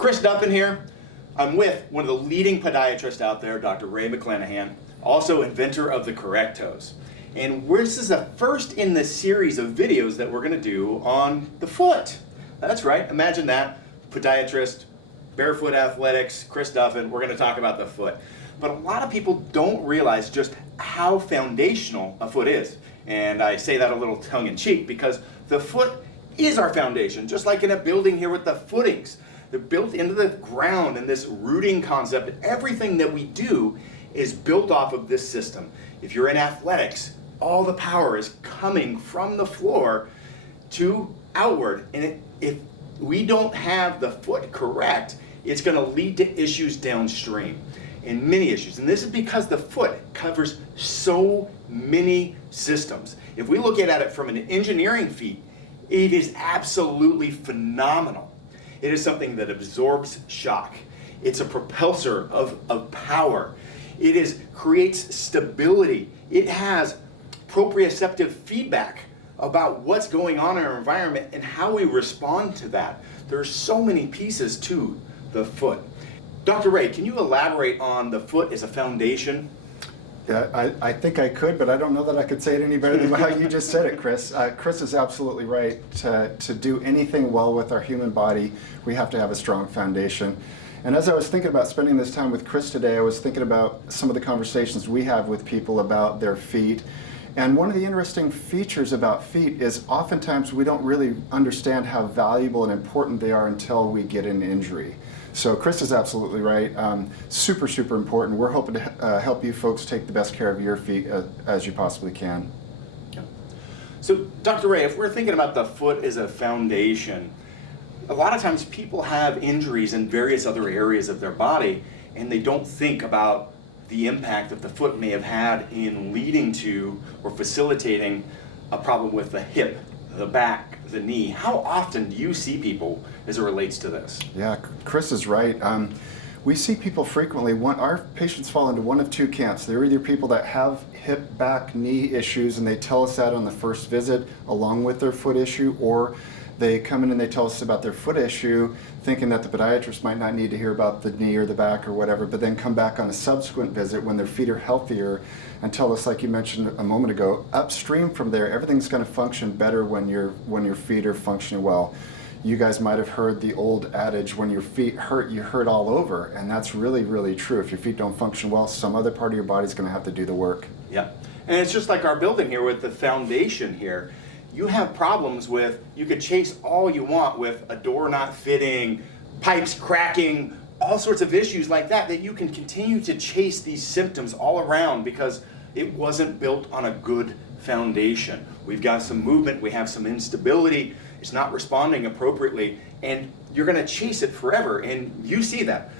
Chris Duffin here. I'm with one of the leading podiatrists out there, Dr. Ray McClanahan, also inventor of the correct toes. And this is the first in the series of videos that we're going to do on the foot. That's right, imagine that. Podiatrist, barefoot athletics, Chris Duffin, we're going to talk about the foot. But a lot of people don't realize just how foundational a foot is. And I say that a little tongue-in-cheek because the foot is our foundation, just like in a building here with the footings. They're built into the ground, and this rooting concept, everything that we do is built off of this system. If you're in athletics, all the power is coming from the floor to outward. And if we don't have the foot correct, it's going to lead to issues downstream, and many issues. And this is because the foot covers so many systems. If we look at it from an engineering feat, it is absolutely phenomenal. It is something that absorbs shock. It's a propulsor of power. It creates stability. It has proprioceptive feedback about what's going on in our environment and how we respond to that. There are so many pieces to the foot. Dr. Ray, can you elaborate on the foot as a foundation? Yeah, I think I could, but I don't know that I could say it any better than how you just said it, Chris. Chris is absolutely right. To do anything well with our human body, we have to have a strong foundation. And as I was thinking about spending this time with Chris today, I was thinking about some of the conversations we have with people about their feet. And one of the interesting features about feet is oftentimes we don't really understand how valuable and important they are until we get an injury. So Chris is absolutely right. Super, super important. We're hoping to help you folks take the best care of your feet as you possibly can. Yeah. So Dr. Ray, if we're thinking about the foot as a foundation, a lot of times people have injuries in various other areas of their body, and they don't think about the impact that the foot may have had in leading to or facilitating a problem with the hip, the back, the knee. How often do you see people as it relates to this? Yeah, Chris is right. We see people frequently. Our patients fall into one of two camps. They're either people that have hip, back, knee issues, and they tell us that on the first visit along with their foot issue, or they come in and they tell us about their foot issue thinking that the podiatrist might not need to hear about the knee or the back or whatever, but then come back on a subsequent visit when their feet are healthier and tell us, like you mentioned a moment ago, upstream from there, everything's going to function better when your feet are functioning well. You guys might have heard the old adage, when your feet hurt, you hurt all over, and that's really, really true. If your feet don't function well, some other part of your body's going to have to do the work. Yeah, and it's just like our building here with the foundation here. You have problems with, you could chase all you want with a door not fitting, pipes cracking, all sorts of issues like that you can continue to chase these symptoms all around because it wasn't built on a good foundation. We've got some movement, we have some instability, it's not responding appropriately, and you're going to chase it forever, and you see that.